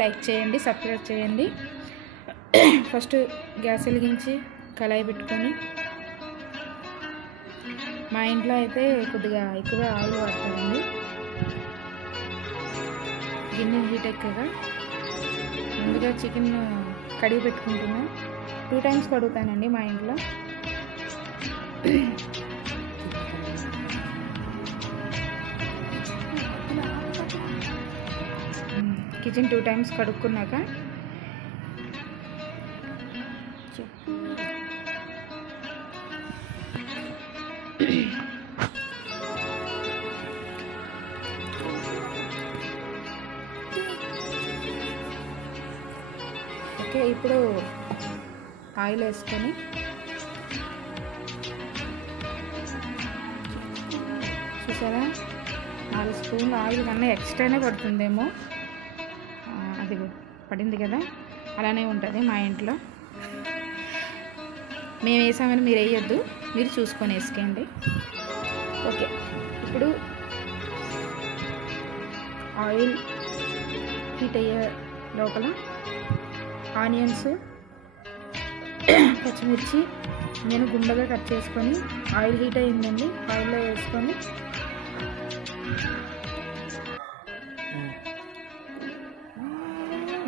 Like చేయండి, subscribe చేయండి. First gas వెలిగించి కళాయి పెట్టుకొని, మా ఇంట్లో అయితే కొద్దిగా ఎక్కువ ఆయిల్ వాడతారండి. గిన్నె హీట్ ఎక్కగా ముందుగా చికెన్ కడిగి పెట్టుకుంటున్నా. 2 times కడుగుతానండి మా ఇంట్లో. కిచెన్ 2 times కడుక్కున్నాక ఓకే, ఇప్పుడు ఆయిల్ వేసుకొని చూసారా 4 స్పూన్లు ఆయిల్ కన్నా ఎక్స్ట్రానే పడుతుందేమో. అది పడింది కదా, అలానే ఉంటుంది మా ఇంట్లో. మేము వేసామని మీరు వేయొద్దు, మీరు చూసుకొని వేసుకోండి. ఓకే, ఇప్పుడు ఆయిల్ హీట్ అయ్యే లోపల ఆనియన్స్, పచ్చిమిర్చి నేను గుండగా కట్ చేసుకొని, ఆయిల్ హీట్ అయ్యిందండి, ఆయిల్లో వేసుకొని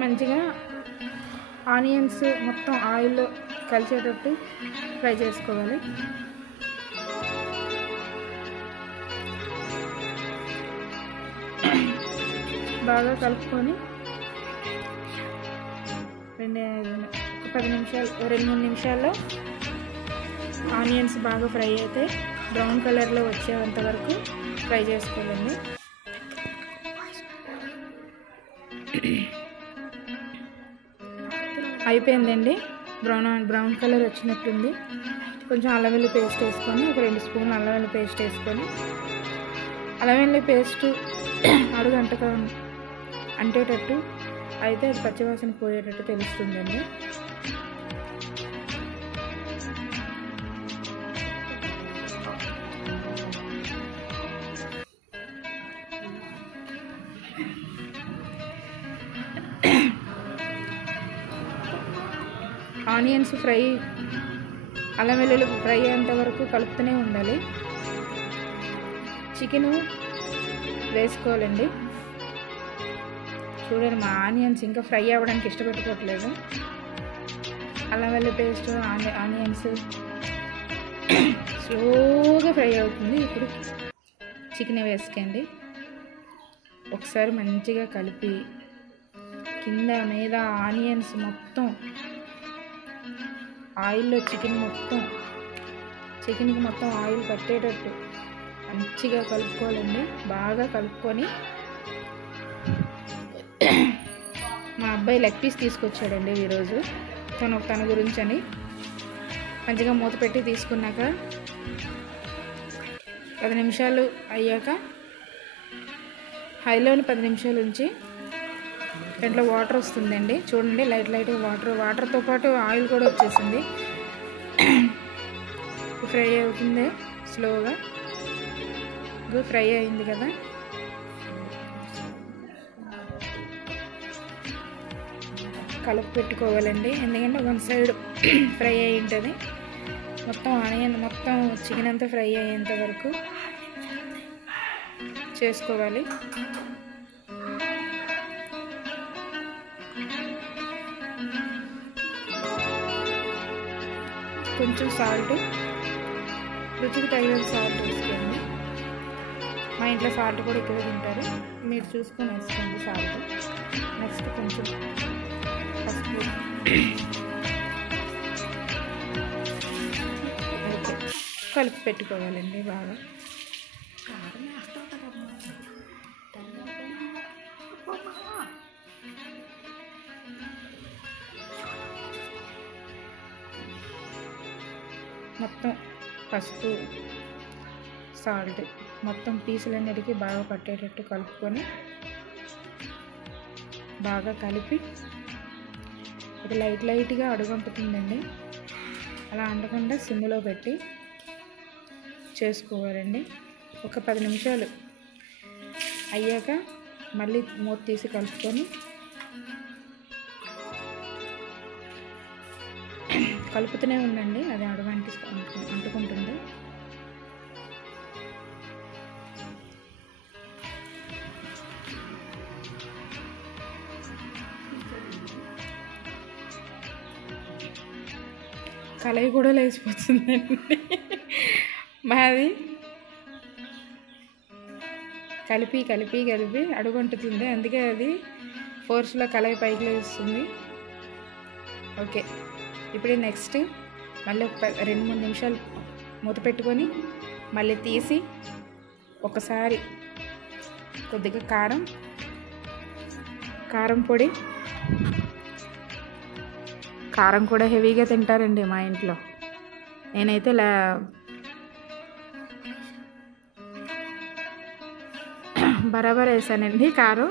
మంచిగా ఆనియన్స్ మొత్తం ఆయిల్లో కలిసేటట్టు ఫ్రై చేసుకోవాలి. బాగా కలుపుకొని 2-3 నిమిషాల్లో ఆనియన్స్ బాగా ఫ్రై అయితే బ్రౌన్ కలర్లో వచ్చేంత వరకు ఫ్రై చేసుకోవాలండి. అయిపోయిందండి, బ్రౌన్ కలర్ వచ్చినట్టుంది. కొంచెం అల్లం వెల్లుల్లి పేస్ట్ వేసుకొని, ఒక 2 స్పూన్లు అల్లం వెల్లుల్లి పేస్ట్ వేసుకొని, అల్లం వెల్లుల్లి పేస్ట్ అడుగు అంటేటట్టు అయితే అది పచ్చివాసన పోయేటట్టు తెలుస్తుందండి. ఆనియన్స్ ఫ్రై, అల్లం వెల్లుల్లి ఫ్రై అయ్యేంత వరకు కలుపుతూనే ఉండాలి. చికెను వేసుకోవాలండి. చూడండి, మా ఆనియన్స్ ఇంకా ఫ్రై అవ్వడానికి ఇష్టపెట్టుకోవట్లేదు. అల్లం వెల్లుల్లి పేస్ట్, ఆనియన్స్ స్లోగా ఫ్రై అవుతుంది. ఇప్పుడు చికెన్ వేసుకోండి. ఒకసారి మంచిగా కలిపి కింద మీద ఆనియన్స్ మొత్తం ఆయిల్లో చికెన్కి మొత్తం ఆయిల్ పట్టేటట్టు మంచిగా కలుపుకోవాలండి. బాగా కలుపుకొని, మా అబ్బాయి లెగ్ పీస్ తీసుకొచ్చాడండి ఈరోజు తన గురించి అని. మంచిగా మూత పెట్టి తీసుకున్నాక 10 నిమిషాలు అయ్యాక హైలోని 10 నిమిషాలు ఉంచి దాంట్లో వాటర్ వస్తుందండి. చూడండి, లైట్ వాటర్తో పాటు ఆయిల్ కూడా వచ్చేసింది. ఫ్రై అవుతుంది స్లోగా. ఫ్రై అయింది కదా, కలుపు పెట్టుకోవాలండి. ఎందుకంటే 1 సైడ్ ఫ్రై అయి ఉంటుంది. మొత్తం ఆనియన్ మొత్తం చికెన్ అంతా ఫ్రై అయ్యేంత వరకు చేసుకోవాలి. కొంచెం సాల్ట్, రుచికి తగిన సాల్ట్ వేసుకోండి. మా ఇంట్లో సాల్ట్ కూడా ఎక్కువ తింటారు, మీరు చూసుకొని వేసుకోండి సాల్ట్. నెక్స్ట్ కొంచెం పసుపు. ఓకే, కలిపి పెట్టుకోవాలండి బాగా. మొత్తం పసుపు, సాల్ట్ మొత్తం పీసులన్నిటికీ బాగా పట్టేటట్టు కలుపుకొని, బాగా కలిపి, ఇది లైట్గా అడుగంటుతుందండి. అలా అంటకుండా సిమ్లో పెట్టి చేసుకోవాలండి. ఒక 10 నిమిషాలు అయ్యాక మళ్ళీ మూత తీసి కలుపుకొని కలుపుతూనే ఉండండి, అది అడుగు అంటుకుంటుంది. కలయి కూడా లేచిపోతుందండి మాది. కలిపి కలిపి కలిపి అడుగుంటుంది, అందుకే అది ఫోర్స్లో కలయి పైకి లేస్తుంది. ఓకే, ఇప్పుడు నెక్స్ట్ మళ్ళీ 2-3 నిమిషాలు మూత పెట్టుకొని మళ్ళీ తీసి ఒకసారి కొద్దిగా కారం పొడి. కారం కూడా హెవీగా తింటారండి మా ఇంట్లో. నేనైతే బరాబర్ వేసానండి కారం.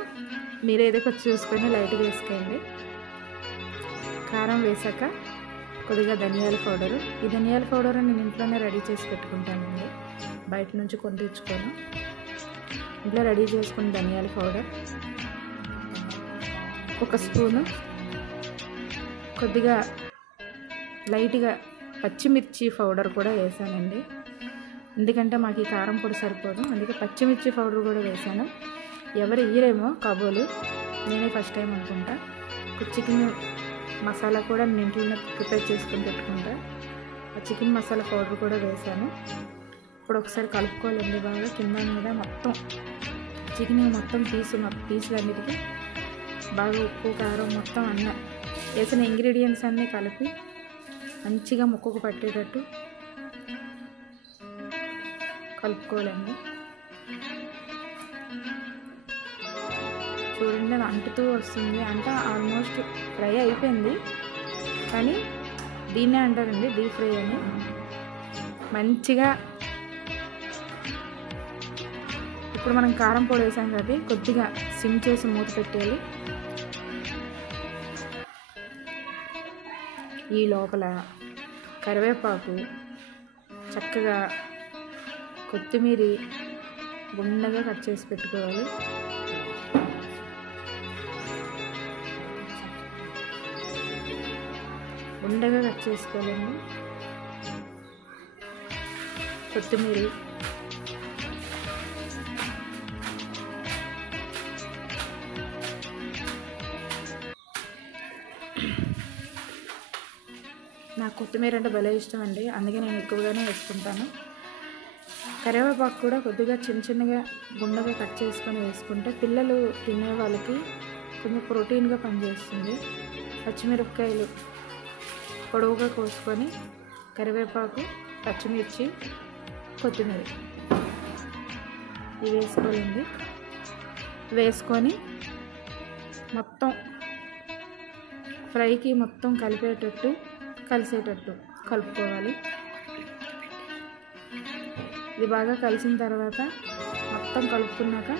మీరు ఏదో కొంచెం చూసుకొని లైట్గా వేసుకోండి. కారం వేసాక కొద్దిగా ధనియాల పౌడరు. ఈ ధనియాల పౌడర్ నేను ఇంట్లోనే రెడీ చేసి పెట్టుకుంటానండి, బయట నుంచి కొని తెచ్చుకోను. ఇంట్లో రెడీ చేసుకుని ధనియాల పౌడర్ 1 స్పూను, కొద్దిగా లైట్గా పచ్చిమిర్చి పౌడర్ కూడా వేసానండి. ఎందుకంటే మాకు ఈ కారం పొడి సరిపోదు, అందుకే పచ్చిమిర్చి పౌడర్ కూడా వేసాను. ఎవరు ఇయ్యరేమో కాబోలు, నేనే ఫస్ట్ టైం అనుకుంటా. చికెన్ మసాలా కూడా నేను ఇంట్లోనే ప్రిపేర్ చేసుకొని పెట్టుకుంటా. ఆ చికెన్ మసాలా పౌడర్ కూడా వేసాను. ఇప్పుడు ఒకసారి కలుపుకోవాలండి బాగా, కింద మీద మొత్తం చికెన్ మొత్తం పీసులన్నిటికీ బాగా ఉప్పు కారం మొత్తం వేసిన ఇంగ్రీడియంట్స్ అన్నీ కలిపి మంచిగా ముక్కకు పట్టేటట్టు కలుపుకోవాలండి. చూడండి అది అంటుతూ వస్తుంది, అంటే ఆల్మోస్ట్ ఫ్రై అయిపోయింది. కానీ దీన్నే అంటారండి డీప్ ఫ్రై అని. మంచిగా ఇప్పుడు మనం కారం పొడి వేసాం కాబట్టి కొద్దిగా సిమ్ చేసి మూత పెట్టేయాలి. ఈ లోపల కరివేపాకు, చక్కగా కొత్తిమీర గుండగా కట్ చేసి పెట్టుకోవాలి. గుండగా కట్ చేసుకోవాలండి కొత్తిమీర. నాకు కొత్తిమీర అంటే భలే ఇష్టం అండి, అందుకే నేను ఎక్కువగానే వేసుకుంటాను. కరివేపాకు కూడా కొద్దిగా చిన్నగా గుండగా కట్ చేసుకొని వేసుకుంటే పిల్లలు తినే వాళ్ళకి కొంచెం ప్రోటీన్గా పనిచేస్తుంది. పచ్చిమిరపకాయలు పొడవుగా కోసుకొని కరివేపాకు, పచ్చిమిర్చి, కొత్తిమీర ఇవి వేసుకోవాలండి. వేసుకొని మొత్తం ఫ్రైకి మొత్తం కలిసేటట్టు కలుపుకోవాలి. ఇది బాగా కలిసిన తర్వాత మొత్తం కలుపుకున్నాక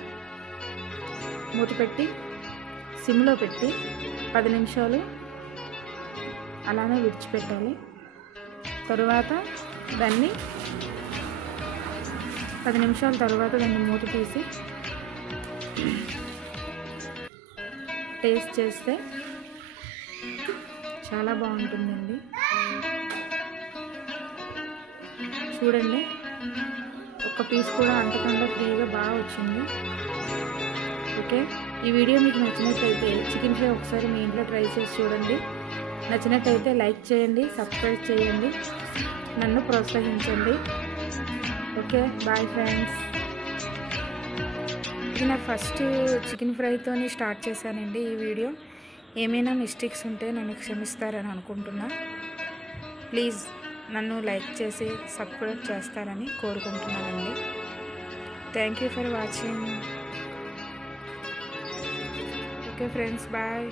మూత పెట్టి సిమ్లో పెట్టి 10 నిమిషాలు అలానే విడిచిపెట్టాలి. తరువాత దాన్ని 10 నిమిషాల తర్వాత దాన్ని మూత తీసి టేస్ట్ చేస్తే చాలా బాగుంటుందండి. చూడండి, ఒక్క పీస్ కూడా అంటకుండా ఫ్రీగా బాగా వచ్చింది. ఓకే, ఈ వీడియో మీకు నచ్చినట్లయితే చికెన్ ఫ్రై ఒకసారి మీ ఇంట్లో ట్రై చేసి చూడండి. నచ్చినట్లయితే లైక్ చేయండి, సబ్స్క్రైబ్ చేయండి, నన్ను ప్రోత్సహించండి. Okay, bye friends. ఇది నా ఫస్ట్ చికెన్ ఫ్రైతో స్టార్ట్ చేశానండి ఈ వీడియో. ఏమైనా మిస్టేక్స్ ఉంటే నన్ను క్షమిస్తారని అనుకుంటున్నా. ప్లీజ్ నన్ను లైక్ చేసి సబ్స్క్రైబ్ చేస్తారని కోరుకుంటున్నానండి. Thank you for watching. Okay friends, bye.